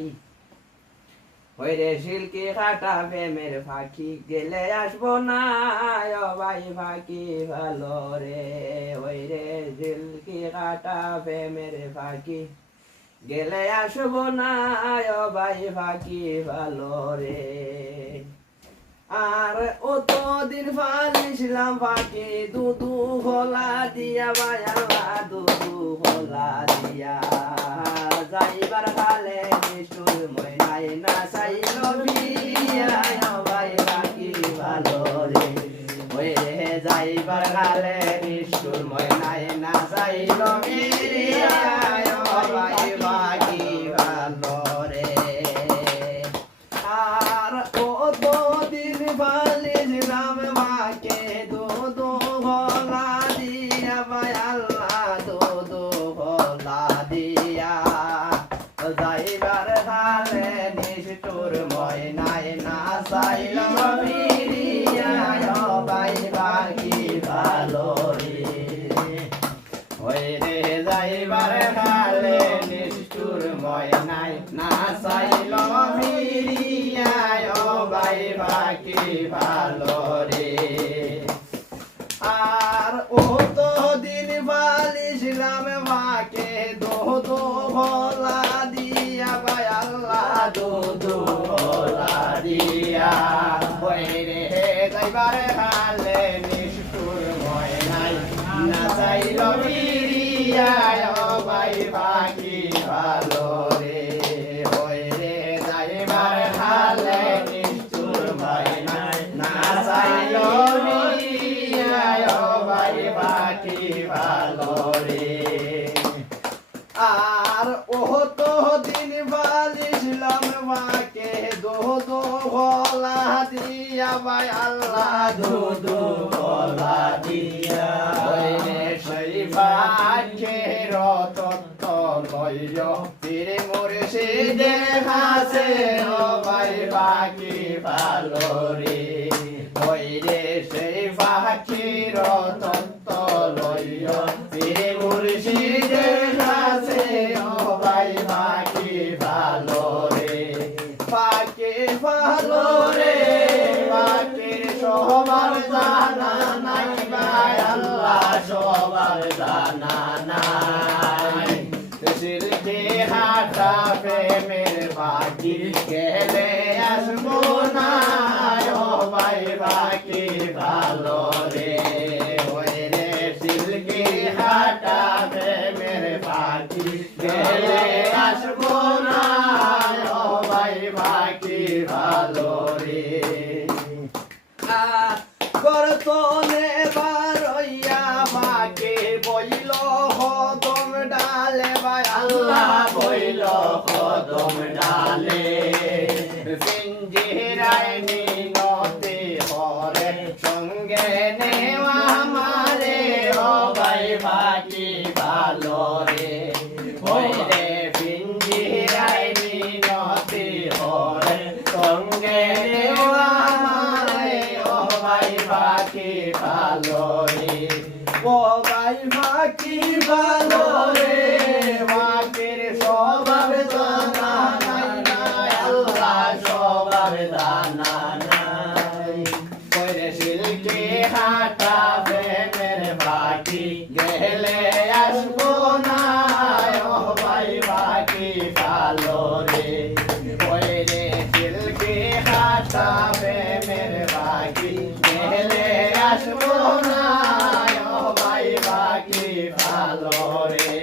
ভাই ওই রে সিল্কি খাটা প্রেমের ফাঁকি গেলে আসবো না ও ভাই ফাঁকি ভালো রে ওই রে সিল্কি খাটা প্রেমের ফাঁকি গেলে আসবো না ও ভাই ফাঁকি ভালো রে আর অত দিন ফালিছিলাম ফাঁকি দুধু খোলা দিয়া ভাই আল্লাহ দুধু খোলা দিয়া যাইবার খালে নিষ্ঠুর ময়নাই না চাইল ভাই ফাঁকি ভালো রে ওই রে যাইবার খালে নিষ্ঠুর ময়নাই না চাইল ভাই ফাঁকি ভালো রে আর অত দিন ফালিছিলাম মাকে দুধু খোলা দিয়া ভাই আল্লাহ দুধু খোলা দিয়া যাইবার খালে নিষ্ঠুর ময়নাই না চাইল ভাই বাকি ভালো রে ওই রে যাইবার খালে নিষ্ঠুর ময়নাই না চাইল ভাই বাকি ভালো রে আর ও তো দিন বালিছিলাম মাকে দুধু খোলা দিয়া ভাই আল্লাহ দুধু খোলা দিয়া ওই রে যাইবার খালে নিষ্ঠুর ময়নাই না চাইল ভাই বাকি ভালো রে ওই রে যাইবার খালে নিষ্ঠুর ময়নাই না চাইল ভাই বাকি ভালো রে আর ও তো দিন বালিছিলাম মাকে দুধু খোলা দিয়া ভাই আল্লাহ দুধু খোলা দিয়া ওই রে সেই বাক্যের তত্ত্ব লইল ফিরে মুর্শিদের কাছে ও ভাই বাকি ভালো রে ওই রে সেই বাক্যের তত্ত্ব লইল ফিরে মুর্শিদের কাছে ও ভাই বাকি ভালো রে বাকি ভালো রে বাকির সবার জানা নাই ভাই আল্লাহ সবার জানা নাই সিলকি হাটা প্রেমের বাকি গেলে আসবো না ও ভাই বাকি ভালো রে ওই রে সিলকি হাটা প্রেমের বাকি গেলে আসবো না ও ভাই বাকি ভালো রে করতনে বারইয়া বাকি বইল কদম ডালে ভাই আল্লাহ বইল কদম ডালে পিঞ্জিরায় মিনতি হরে সঙ্গে নেওয়া মারে ও ভাই বাকি ভালো রে ওই রে পিঞ্জিরায় মিনতি হরে সঙ্গে নেওয়া মারে ও ভাই বাকি ভালো রে ও ভাই বাকি ভালো রে বাকির স্বভাব জানা নাই আল্লাহ স্বভাব জানা নাই ওই রে সিলকি হাটা প্রেমের বাকি গেলে আসবো না ও ভাই বাকি ভালো রে ওই রে সিলকি হাটা প্রেমের বাকি গেলে আসবো না ও ভাই বাকি ভালো রে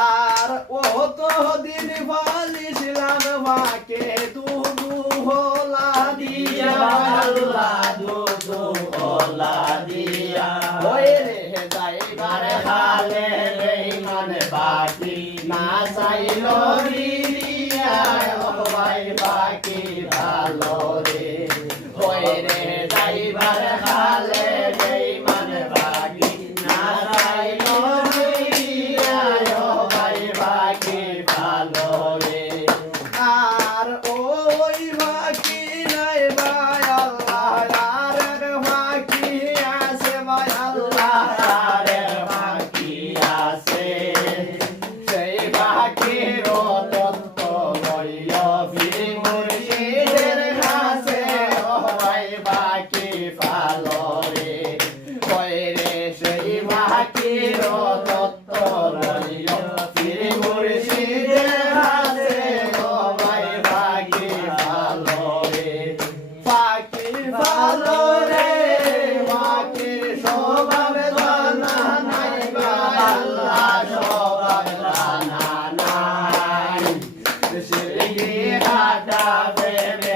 আর ও তো দিন বালিছিলাম মাকে দুধু খোলা দিয়া আল্লাহ দুধু খোলা দিয়া ওই রে যাইবার খালে বেঈমান বাকি না চাইল ও ভাই বাকি ভালো রে ওই রে যাইবার খালে বেঈমান বাকি না চাইল ও ভাই বাকি ভালো রে আর ওই বাকি নাই ভাই আল্লাহ আর বাকি আছে ভাই আল্লাহ আর বাকি আছে সেই বাকির ফাকির তত্ত্ব রইল পীর মুর্শিদের হাতে ও ভাই ফাকি ভালো রে ফাকি ভালো রে ফাকির স্বভাব জানা নাই আল্লাহ স্বভাব জানা নাই শিরকি ঘাটা প্রেমে